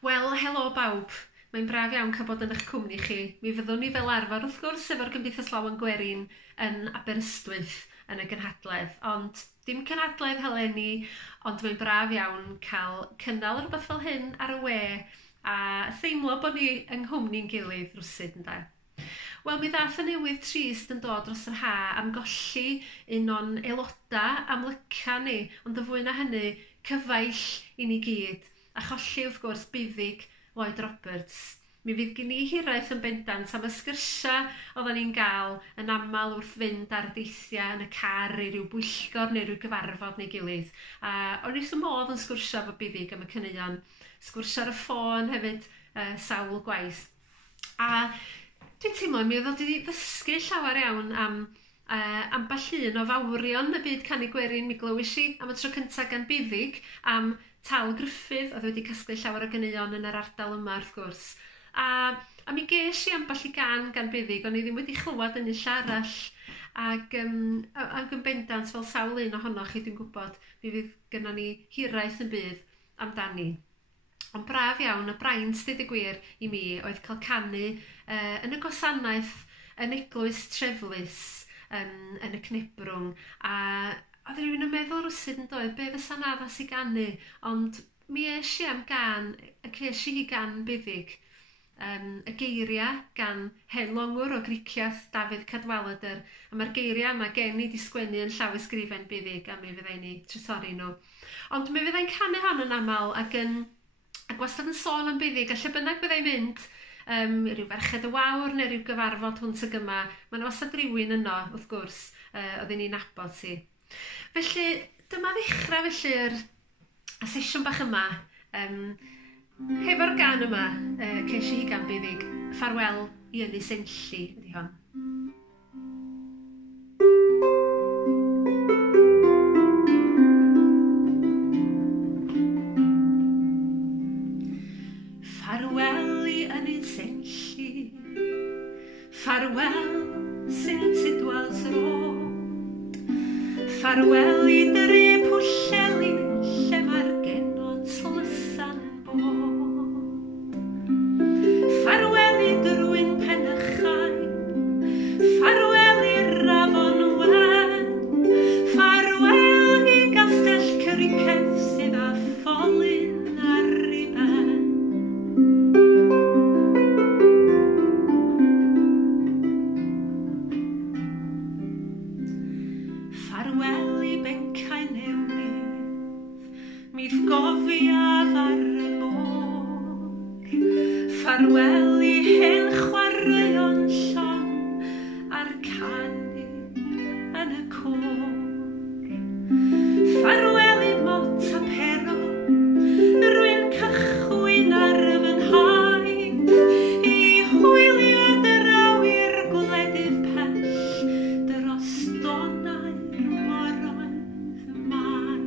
Wel, helo bawb. Mae'n braf iawn cael bod yn eich cwmni chi. Mi fyddwn ni fel arfer wrth gwrs efo'r Gymdeithas Lawen Gwerin yn Aberystwyth yn y gynhadledd. Ond dim cynhadledd heleni, ond mae'n braf iawn cael cynnal rhywbeth fel hyn ar y we a theimlo bod ni yng nghwmni'n gilydd rwsyd ynde. Wel, mi ddath y newydd trist yn dod dros yr ha am golli un o'n aelodau amlyca ni, ond y fwy na hynny, cyfaill i ni gyd, a cholli wrth gwrs buddig Lloyd Roberts. Mi fydd gen i hiraeth yn bendant am y sgyrsia oedden ni'n gael yn aml wrth fynd ar deithiau yn y car i ryw bwyllgor neu ryw gyfarfod neu gilydd. A o'n i wrth modd yn sgwrsio efo buddig am y cyneuon, sgwrsio ar y ffôn hefyd sawl gwaith. A dwi'n teimlo mi oedd wedi ddysgu llawer iawn am ambell un o fawrion y byd canu gwerin. Mi glywys i am y tro cyntaf gan buddig am Tal Gruffydd oedd wedi casglu llawer o ganeuon yn yr ardal yma wrth gwrs. A mi ges i ambell i gan buddig, o'n i ddim wedi chlywed yn ull arall. Ac yn bendant fel sawl un ohonoch chi dwi'n gwybod, mi fydd gynnon ni hiraeth yn bydd amdani. Ond braf iawn, y braint dyd y gwir i mi oedd cael canu yn y gwasanaeth yn Eglwys Treflus yn y Cnebrwng. A oedd rhywun yn meddwl rwsyd yn dweud be fysa'n addas i ganu, ond mi eisi am gan, y cesi hi gan buddig. Y geiriau gan hen longwr o griciaeth Dafydd Cadwaladr, a mae'r geiriau yma gen i di sgwennu yn llawysgrifen buddig a mi fyddai ni trysori nhw. Ond mi fyddai'n canu hon yn aml ac wastad yn sôn am buddig, a lle bynnag byddai'n mynd, rhyw ferched y wawr neu rhyw gyfarfod hwnt y gyma, mae'n wastad rhywun yno, wrth gwrs, oedden ni'n nabod si. Felly, dyma ddechrau felly'r sesiwn bach yma. Hefo'r gan yma, ces i gan buddig, Ffarwel i Ynys Enlli ydi hon. Ffarwel i Ynys Enlli, ffarwel sy'n Tidwals yr o. Ffarwel i dre Pwllheli, lle mae'r genod tlysan bod. Ffarwel i drwyn Penychain, ffarwel i'r Afon Wen, ffarwel i Gastell Cricedd sydd â ffolyn ar ei ben. Ffarwel i Bencau Newydd, mith gofiaf ar y môr. Ffarwel i hen chwaraeon llon a'r canu yn y côr. Ffarwel i Mot a Pero, rwy'n cychwyn ar fy nhaith, i hwylio drawi'r gwledydd pell dros donau'r moroedd mai.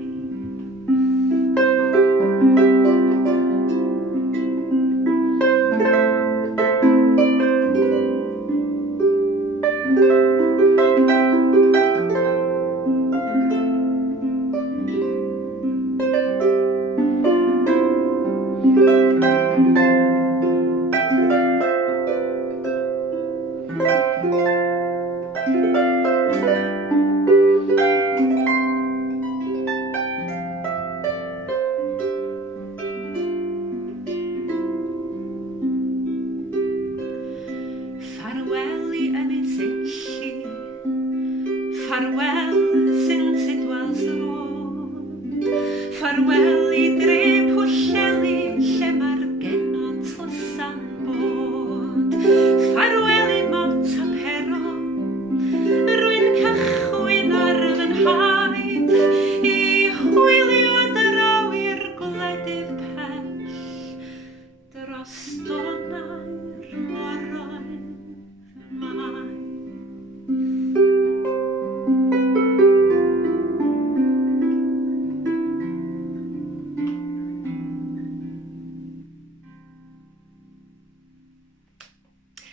Ffarwel i Ynys Enlli, ffarwel sy'n Tidwals yr o. Ffarwel i dre Pwllheli, lle mae'r genod tlysan bod. Ffarwel i Mot a Pero, rwy'n cychwyn ar fy nhaith, i hwylio drawi'r gwledydd pell dros donau'r moroedd mai.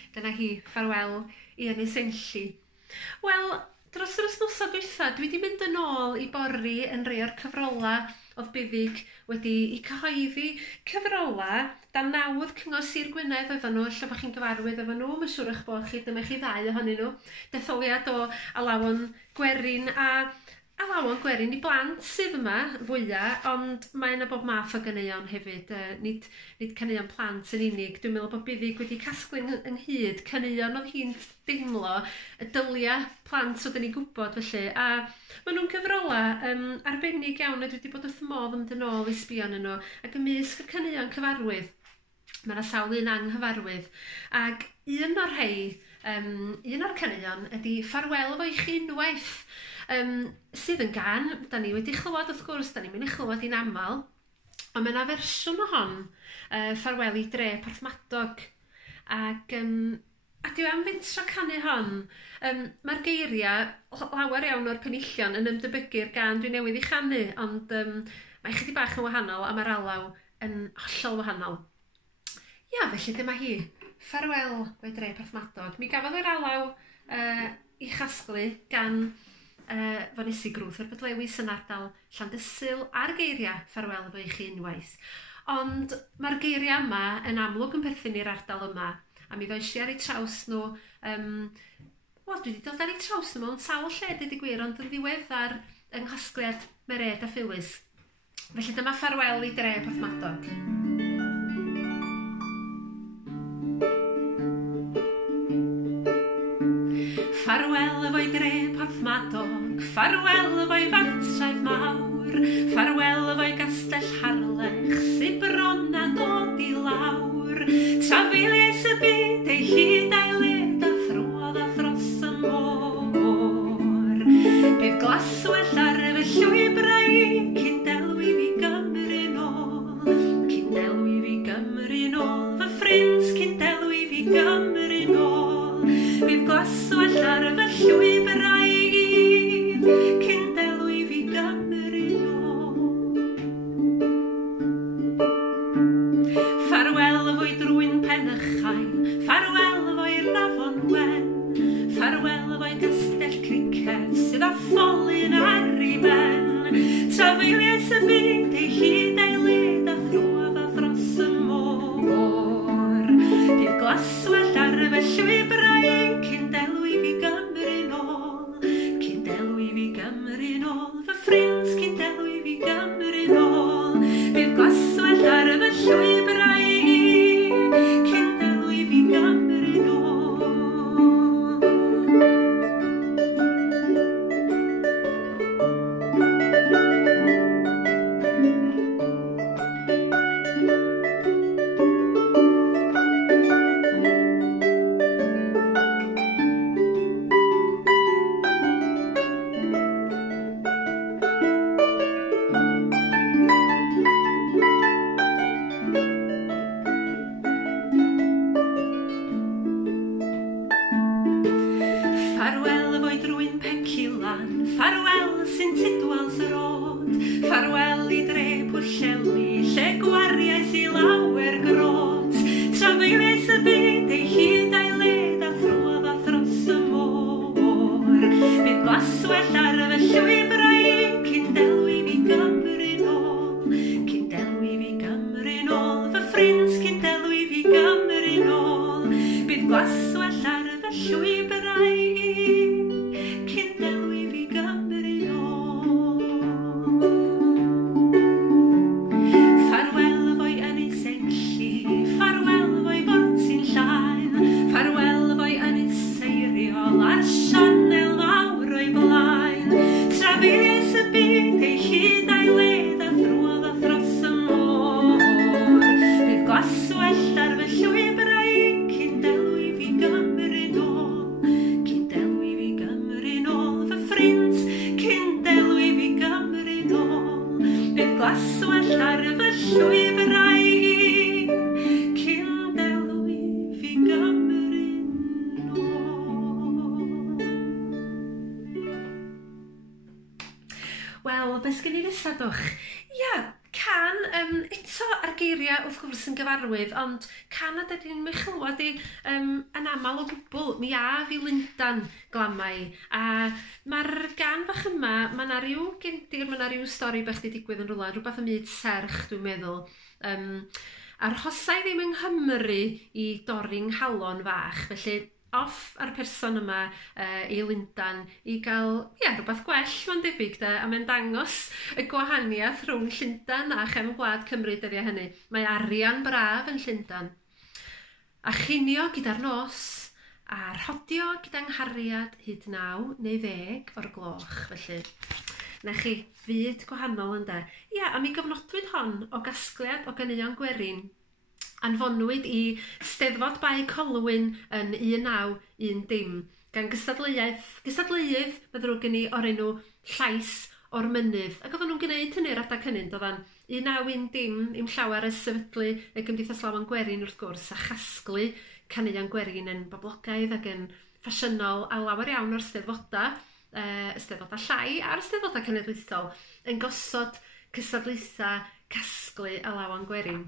Dyna hi, Ffarwel i Ynys Enlli. Wel, dros yr wythnosau dwytha, dwi wedi mynd yn ôl i bori yn rhai o'r cyfrolau oedd buddig wedi eu cyhoeddi, cyfrolau dan nawdd Cyngor Sir Gwynedd oedden nhw, lle bod chi'n gyfarwydd efo nhw, mae'n siŵr eich bod chi, dyma chi ddau ohonyn nhw. Detholiad o Alawon Gwerin a Alawon Gwerin i blant sydd yma fwyaf, ond mae yna bob math o ganeuon hefyd, nid caneuon plant yn unig. Dwi'n meddwl bod Buddig wedi casglu ynghyd caneuon oedd hi'n deimlo y dyliau plant oedd yn ei gwybod felly. A maen nhw'n gyfrola arbennig iawn, a dwi wedi bod wrth modd yn dyn ôl i sbio yn nhw, ac ymysg y caneuon cyfarwydd. Mae yna sawl un anghyfarwydd. Ac un o'r rhai, un o'r caneuon ydy Ffarwel efo i chi unwaith. Sydd yn gan, da ni wedi chlywed wrth gwrs, da ni'n mynd i chlywed i'n aml, ond mae yna fersiwn o hon, Ffarwel i Dre Porthmadog, ac a dwi am fentro canu hon. Mae'r geiriau lawer iawn o'r penillion yn ymdybygu'r gan dwi newydd i chanu, ond mae chydig bach yn wahanol a mae'r alaw yn hollol wahanol. Ia, felly dyma hi, Ffarwel o'i Dre Porthmadog. Mi gafodd yr alaw i chasglu gan Fonesi Grŵth o'r Bydlewis yn ardal Llandysul a'r geiriau Ffarwel efo i chi unwaith. Ond mae'r geiriau yma yn amlwg yn perthyn i'r ardal yma, a mi ddoes i ar eu traws nhw, dwi wedi dod ar eu traws nhw mewn sawl lle dydy gwir, ond yn ddiweddar yng nghasgliad Mered a Phyllis. Felly dyma Ffarwel i Dre Porthmadog. Ffarwel efo'i Dre Porthmadog, ffarwel efo'i fartraeth mawr, ffarwel efo'i Gastell Harlech, sy'n bron a dod i lawr. Trafeiliais y byd ei hyd a'i led a throdd a thros y môr. Bydd glaswell ar y llwybrau cyn delwi fi Gymru nôl, cyn delwi fi Gymru nôl, fy ffrins cyn delwi fi Gymru nôl. Bydd glaswell ar fy llwybrau cyn delwi fi Gymru nôl. Ffarwel efo'i Drwyn Penychain, ffarwel efo'i Rafon Wen, ffarwel efo'i Gastell Criced sydd â ffolyn ar ei ben. Trafeiliais y byd ei hyd a'i led a throdd a thros y môr. Bydd glaswell ar fy llwybrau cyn delwi fi Gymru nôl, cyn delwi fi Gymru nôl, fy ffrins cyn delwi fi Gymru nôl. Bydd glaswell ar fy llwybrau cyn delwi fi Gymru nôl. Ffarwel efo'i Drwyn Pecilan, ffarwel sy'n Tidwals yr Od, ffarwel i Dre Pwllheli, lle gwariais i lawer grot. Trafeiliais y byd ei hyd a'i led a throdd a thros y môr. Bydd glaswell ar fy llwybrau cyn delwi fi Gymru nôl, cyn delwi fi Gymru nôl, fy ffrins cyn delwi fi Gymru nôl. Bydd glaswell ar fy llwybrau cyn delwi fi Gymru nôl. Ffarwel efo'i Ynys Enlli, ffarwel efo'i Bortyn Llaen, ffarwel efo'i Ynys Eiriol a'r Sianel fawr o'i blaen. Trafeiliais y byd ei hyd a'i led a throdd a thros y môr. Bydd glaswell ar fy llwybrau cyn delwi fi Gymru nôl, cyn delwi fi Gymru nôl, fy ffrins cyn delwi fi Gymru nôl. Bydd glaswell ar fy llwybrau cyn delwi fi Gymru nôl. Wel, beth sgen i nesadwch? Ia, can eto ar geiriau wrth gwrs yn gyfarwydd, ond can a dydyn ni'n chlywed i yn aml o gwbl. Mi a fi Lundan glamau, a mae'r gan bach yma, mae yna rhyw gendir, mae yna rhyw stori bach di digwydd yn rhywle, rhywbeth ym myd serch dwi'n meddwl. Arhosai ddim yng Nghymru i dorri'n nghalon fach, felly off ar person yma i Lundan i gael rhywbeth gwell mae'n debyg de, a mae'n dangos y gwahaniaeth rhwng Llundan a chefn gwlad Cymru dyddiau hynny. Mae arian braf yn Llundan. A chinio gyda'r nos, a rhodio gyda'n nghariad hyd 9 neu 10 o'r gloch, felly. Na chi, fyd gwahanol ynde. Ia, a mi gyfnodwyd hon o gasgliad o ganeuon Gwerin, anfonwyd i Steddfod Bae Colwyn yn 1910 gan gystadleuaeth meddrwg gen i o'r enw Llais o'r Mynydd. Ac oedden nhw'n gwneud hynny'r adag hynny, doeddan 1910 i'm llawer ys sefydlu y Gymdeithas Lawen Gwerin wrth gwrs, a chasglu caneuon Gwerin yn boblogaidd ac yn ffasiynol a lawer iawn o'r Steddfoda, Steddfoda Llai a'r Steddfoda Cenedlaethol yn gosod cystadlaethau casglu a Lawen Gwerin.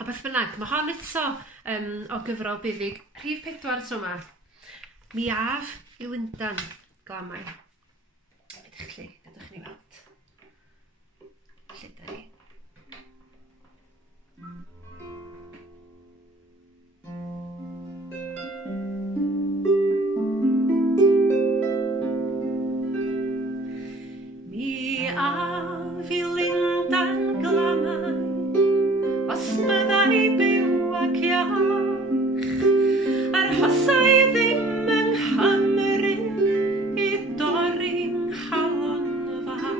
A beth bynnag, mae hon eto o gyfrol buddig rhif 4 tro yma. Mi af i Lundan glamau. Gadwch chi weld. Lle da ni. Mi af i Lundan glamau, os byddai byw ac iach, arhosai ddim yng Nghymru i dorri'n nghalon fach.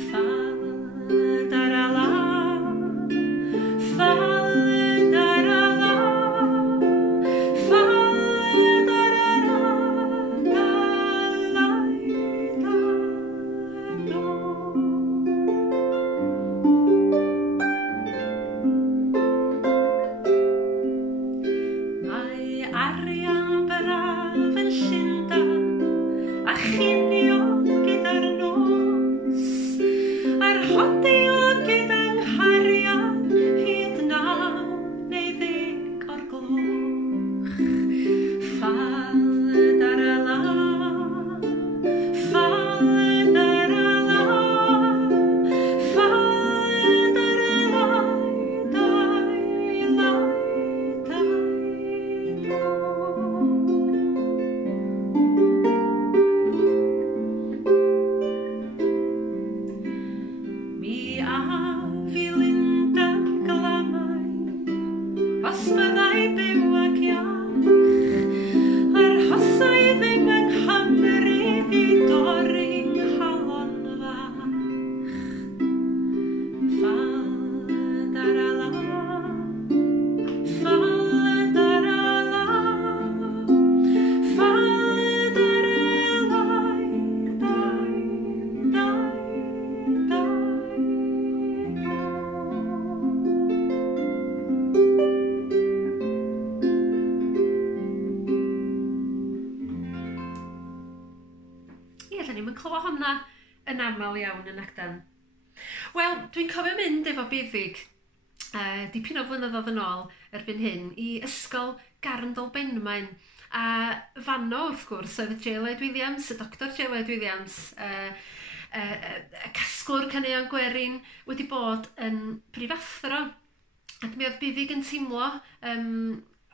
Ffald ar y law, ffald ar y law, ffald ar yr arian braf yn Llundan a chinio gyda'r nos, a'r rhodio gyda'n nghariad hyd 9 neu 10 o'r gloch. Ffald ar y law, ffald ar y law, ffald ar y Mi af i Lundan glamau, os byddai byw ac iach, arhosai ddim yng Nghymru i dorri'n nghalon fach. Ffald ar y law, ffald ar y law, ffald ar y da ni'n clywed honna yn aml iawn yn agdan. Wel, dwi'n cofio mynd efo buddig dipyn o flynyddoedd yn ôl erbyn hyn i ysgol Garndol Benmaen. A fanno wrth gwrs oedd J. Lloyd Williams, y Dr. J. Lloyd Williams, y casglwr caneuon Gwerin wedi bod yn prifathro. Ac mi oedd buddig yn teimlo,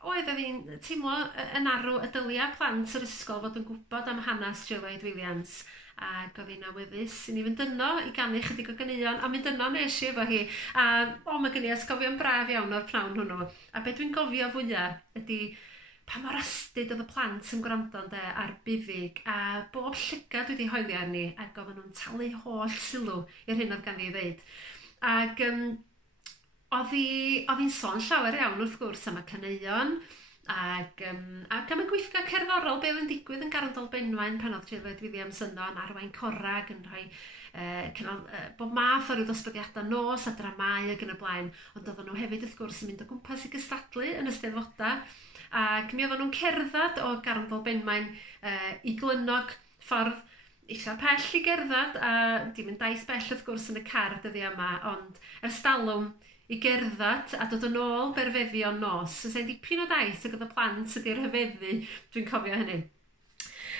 oedd hi'n teimlo yn arw y dylia plant yr ysgol fod yn gwybod am hanes J. Lloyd Williams. Ac oedd hi'n awyddus i ni fynd yno i ganu chydig o ganeuon, a mynd yno nes i efo hi. A mae gen i ysgofion braf iawn o'r pnawn hwnnw. A beth dwi'n gofio fwyaf ydy pa mor astyd oedd y plant yn gwrando ar buddig, a bob llygad wedi hoelio arni, ac oedden nhw'n talu holl sylw i'r hyn oedd gan i ddeud. Ac oedd hi'n sôn llawer iawn wrth gwrs am y caneuon, ac am y gweithio cerddorol be oedd yn digwydd yn Garndol Benmaen pan oedd J. Lloyd Williams yno yn arwain corag yn rhoi bob math o ryw ddosbarthiadau nos a dramau ac yn y blaen, ond oedden nhw hefyd wrth gwrs yn mynd o gwmpas i gystadlu yn y Steddfoda, ac mi oedden nhw'n cerdded o Garndol Benmaen i Glynog, ffordd eitha pell i gerdded, a dim yn daith bell wrth gwrs yn y car dyddi yma, ond ers talwm i gerdded a dod yn ôl berfeddion nos. Fysa'n dipyn o daith ac oedd y plant ydy'r hyfeddu, dwi'n cofio hynny.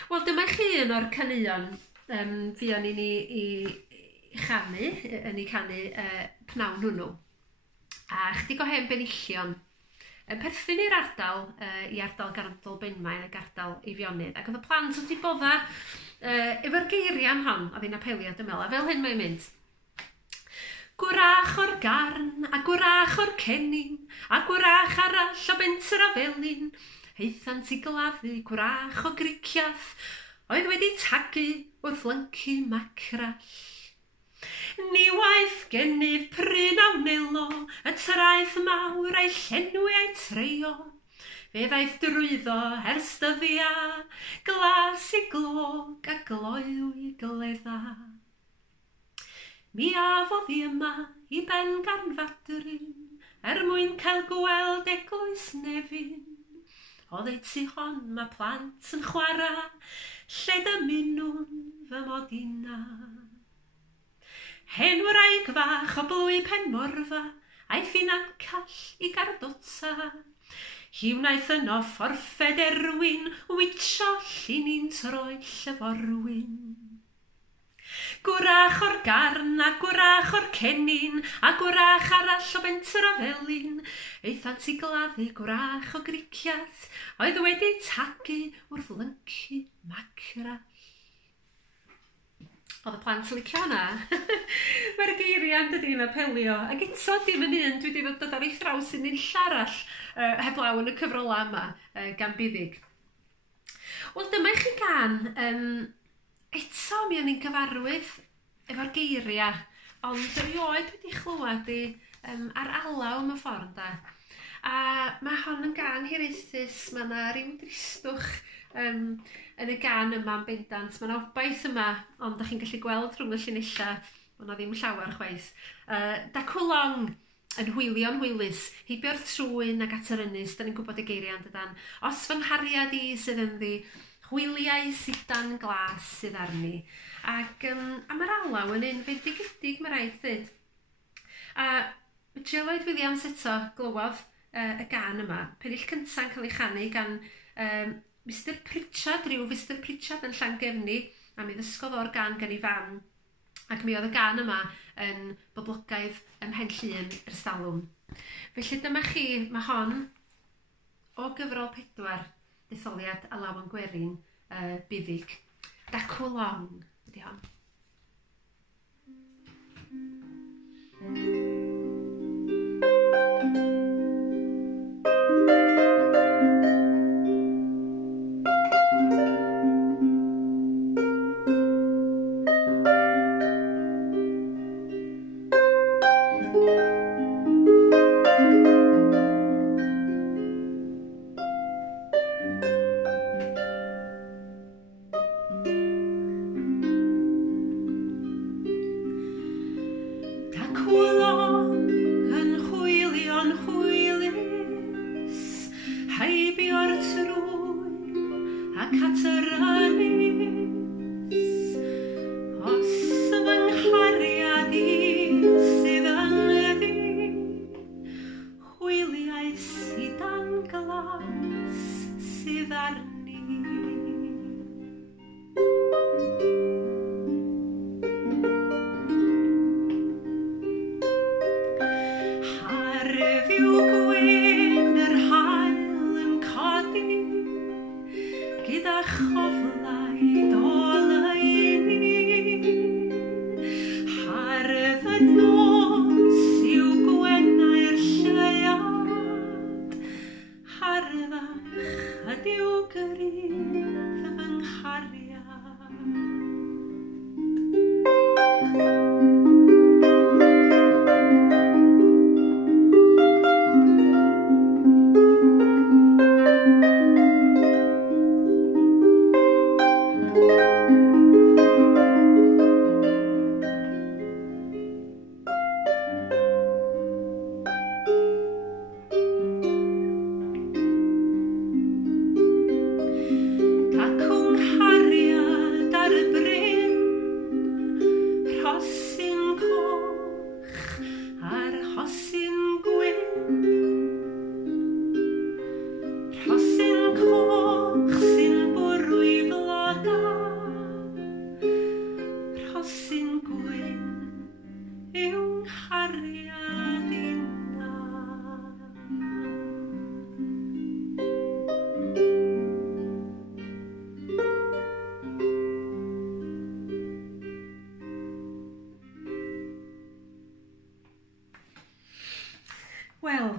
Wel, dyma chi un o'r caneuon fuon ni i chanu, yn ei canu pnawn hwnnw. A chydig o hen benillion yn perthyn i'r ardal, i ardal Garndol Benmaen ac ardal Eifionydd. Ac oedd y plant wedi bodda efo'r geiriau hon, a ddyn apelio dymel, a fel hyn mae'n mynd. Gwrach o'r garn, a gwrach o'r cennin, a gwrach arall o benter o felin, heithant i gladdu gwrach o griciath, oedd wedi tagu wrth lyncu macrall. Ni waith gennyf pryn awnelo, y traeth mawr a'i llenwi a'i treio, fe ddaeth drwyddo ers dyddia, glas i glog a gloew i gledda. Mi afodd i yma i ben Garnfadryn, mwyn cael gweld eglwys Nefyn. Oedd ei tu hon mae plant yn chwara, lle dymyn nhw'n fy modina. Hen wraig fach o blwy Pen Morfa, a'i ffinan call i Gardota. Hi wnaeth yno fforffed Erwin, witio lluni'n troell y forwyn. Gwrach o'r garn, a gwrach o'r cennin, a gwrach arall o benter o felin, eithant i gladdu gwrach o griciath, oedd wedi tagu wrth lyncu macrall. Oedd y plant yn licio hwnna. Mae'r geiriau yn dydi'n apelio, ac eto dim yn un dwi wedi dod ar ei thraws yn un arall heblaw yn y cyfrola yma gan Buddig. Wel, dyma i chi gan, eto mi o'n i'n gyfarwydd efo'r geiriau, ond erioed wedi chlywed i ar alaw mewn ffordd da. A mae hon yn gan hiraethus, mae yna ryw dristwch yn y gan yma yn bendant. Mae yna obaith yma, ond da chi'n gallu gweld rhwng y llinellau, mae yna ddim llawer chwaith. Dacwlong yn hwylio'n hwylus, heibio'r trwyn ac at yr ynys, da ni'n gwybod y geiriau yn dydan. Os fy nghariad i sydd yn ddi, hwyliau sidan glas sydd arni. Ac a mae'r alaw yn un fendigedig, mae rhaid ddyd. A Lloyd Williams eto glywodd y gan yma. Pennill cynta'n cael ei chanu gan Mr Pritchard, ryw Mr Pritchard yn Llangefni, a mi ddysgodd o'r gan ei fam. Ac mi oedd y gan yma yn boblogaidd ym Mhenllyn yr Stalwm. Felly dyma chi, mae hon o gyfrol 4, detholiad a lawan gwerin Buddig. Dacwlong ydi hon.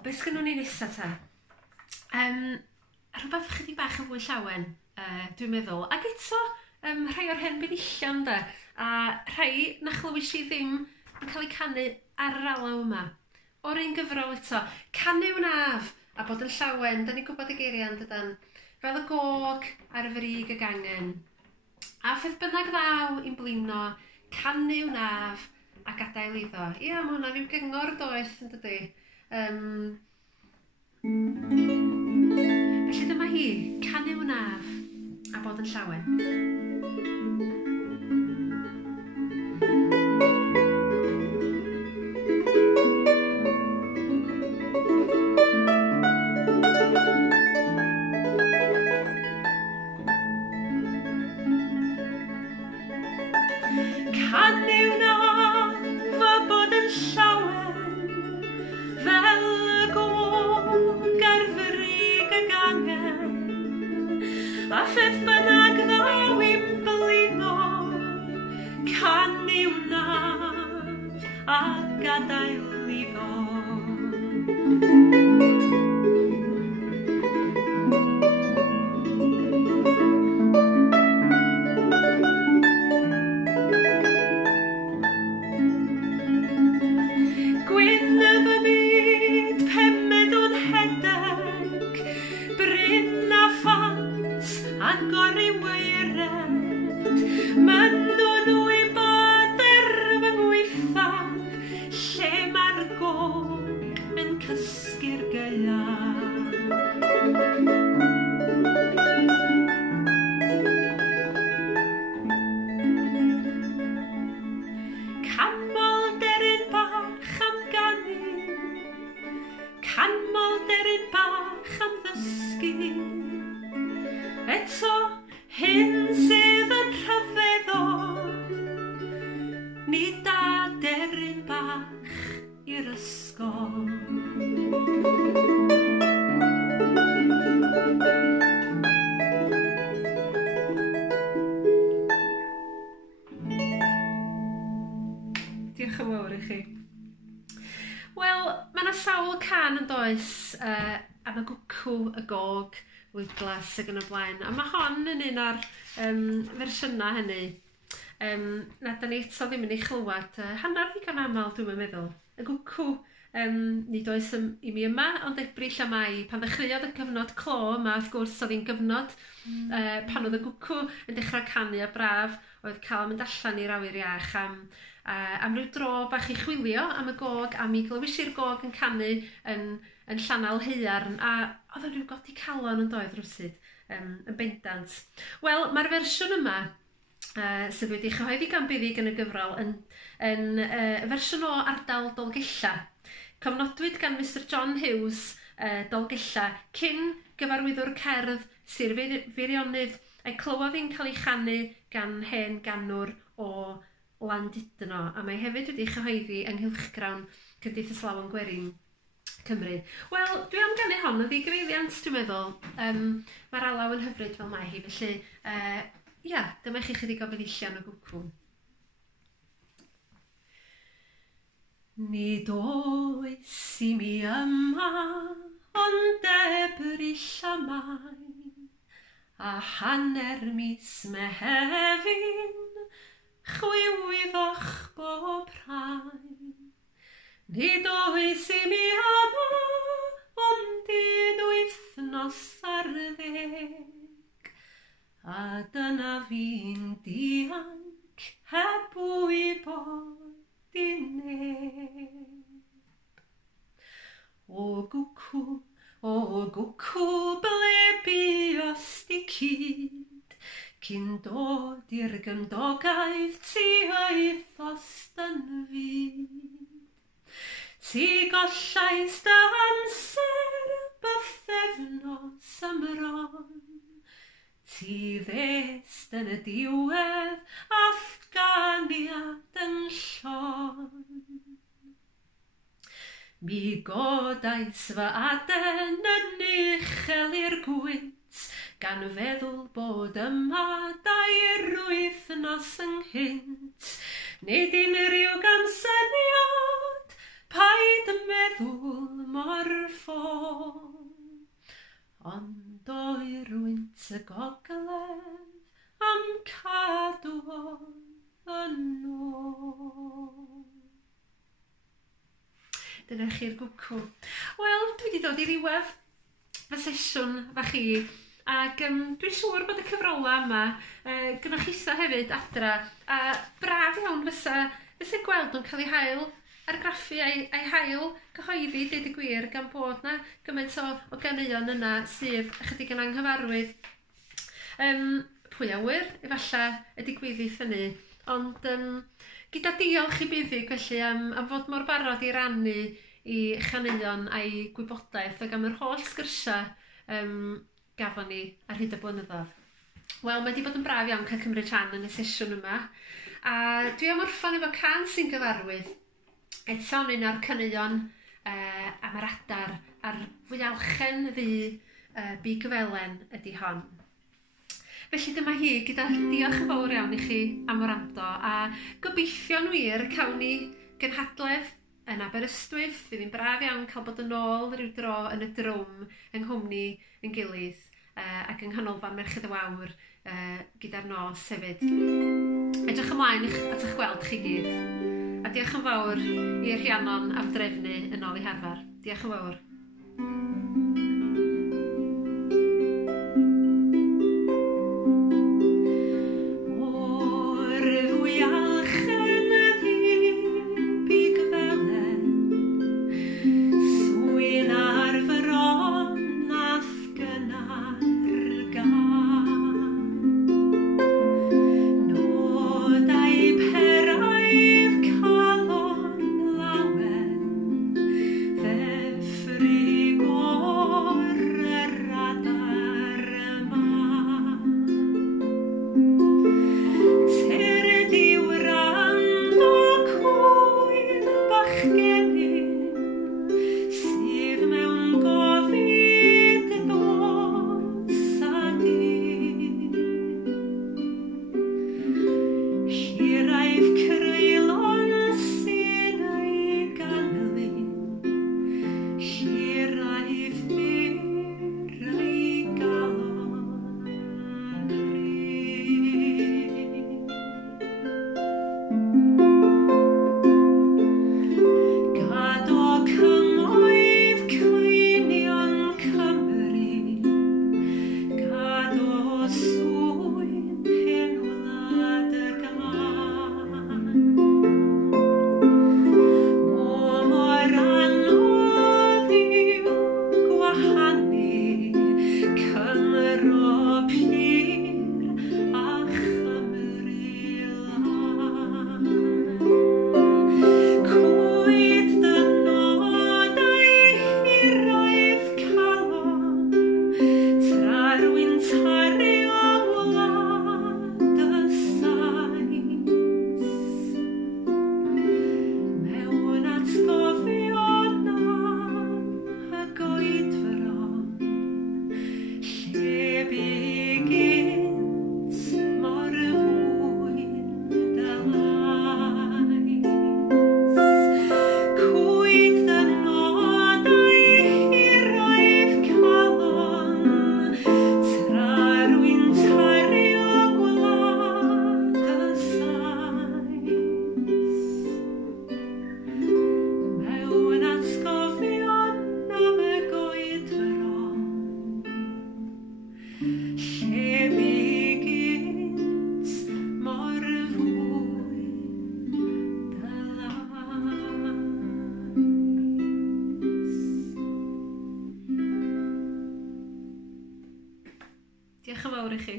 beth sgynnon ni nesa ta? Rhywbeth chydig bach yn fwy llawen, dwi'n meddwl. Ac eto, rhai o'r hen benillion da. A rhai na chlywys i ddim yn cael eu canu ar yr alaw yma. O'r un gyfrol eto, Canu Naf a Bod yn Llawen, da ni'n gwybod y geiriau dydan. Fel y gog ar y frig y gangen. A pheth bynnag ddaw i'n blino, Canu Naf a Gadael iddo. Ia, mae hwnna rhyw gyngor doeth yn dydy. Felly dyma hi, Canu Naf a Bod yn Llawen. Canu Naf a Bod yn Llawen, fel y gog ar frig y gangen, a pheth bynnag ddaw i'n blino, Canu Naf a Gadael iddo. Agor I weired, mynwn nhw I bod fy ngwythaf, lle mae'r gog yn cysgu'r gaeaf. Canmol deryn bach am ganu, canmol deryn bach am ddysgu, eto hyn sydd yn rhyfeddol, ni da deryn bach i'r ysgol. Diolch yn fawr I chi. Wel, mae yna sawl can yn does am y gwcw, y gog, Wydglas ac yn y blaen. A mae hon yn un o'r fersiynau hynny. Na da ni eto ddim yn ei chlywed. Hanner ddigon aml dwi'n meddwl. Y gwcw nid oes I mi yma, ond Ebrill a Mai. Pan ddechreuodd y gyfnod clo yma, wrth gwrs, oedd hi'n gyfnod pan oedd y gwcw yn dechrau canu a braf, oedd cael mynd allan i'r awyr iach am ryw dro bach I chwilio am y gog, a mi glywys i'r gog yn canu yn Llanal Haearn, a oedd o'n rhyw godi calon yn doedd rwsyd, yn bendant. Wel, mae'r fersiwn yma, sydd wedi chyhoeddi gan buddig yn y gyfrol, yn fersiwn o ardal Dolgella. Cofnodwyd gan Mr John Hughes, Dolgella, cyn gyfarwyddwr cerdd Sir Feirionnydd, a'i clywodd hi'n cael ei chanu gan hen ganwr o Landudno, a mae hefyd wedi chyhoeddi yng Nghylchgrawn Cymdeithas Lawen Gwerin Cymru. Wel, dwi am ganu hon o ddigreiddiant, dwi'n meddwl. Mae'r alaw yn hyfryd fel mae hi, felly, dyma chi chydig o benillion o gwcw. Nid oes I mi yma, ond Ebrill a Mai, a hanner mis Mehefin, chwywyddoch bob rhain. Nid oes I mi yma, ond un wythnos ar ddeg, a dyna fi'n dianc heb wybod I neb. O gwcw ble buos di cyd, cyn dod i'r gymdogaeth ti aethost yn fyd. Ti gollais dy amser bythefnos ymron, ti ddest yn y diwedd Afganiad yn llon. Mi godais fy aden yn uchel i'r gwynt, gan feddwl bod yma dair wythnos ynghynt, nid unrhyw gamsyniad paid y meddwl mor ffôn, ond o'i rwynt y gogledd am cadw yn ôl. Dyna chi'r gwcw. Wel, dwi wedi dod i ddiwedd fy sesiwn fach chi, ac dwi'n siŵr bod y cyfrola yma gynnwch chi isa hefyd adra, a braf iawn fysa gweld nhw'n cael ei hael argraffu a'i hael cyhoeddi, deud y gwir, gan bod na gymaint o ganeuon yna sydd ychydig yn anghyfarwydd. Pwy a wyr, efallai y digwyddiad hynny, ond gyda diolch i Buddig felly am fod mor barod i rannu i chaneuon a'i gwybodaeth ac am yr holl sgyrsiau gafon ni ar hyd y blynyddoedd. Wel, mae wedi bod yn braf iawn cael cymryd rhan yn y sesiwn yma, a dwi am orffan efo can sy'n gyfarwydd. Eto yn un o'r caneuon am yr adar a'r fwyalchen ddu bigfelen ydy hon. Felly dyma hi, gyda diolch yn fawr iawn i chi am wrando, a gobeithio'n wir cawn ni gynhadledd yn Aberystwyth. Fydd hi'n braf iawn cael bod yn ôl rhyw dro yn y drwm yng Nghwmni yn gilydd, ac yng Nghanolfan Merched y Wawr gyda'r nos hefyd. Edrych ymlaen at eich gweld chi gyd. A diolch yn fawr i'r Rhiannon am drefnu yn ôl i Harfar. Diolch yn fawr. Diolch yn fawr i chi.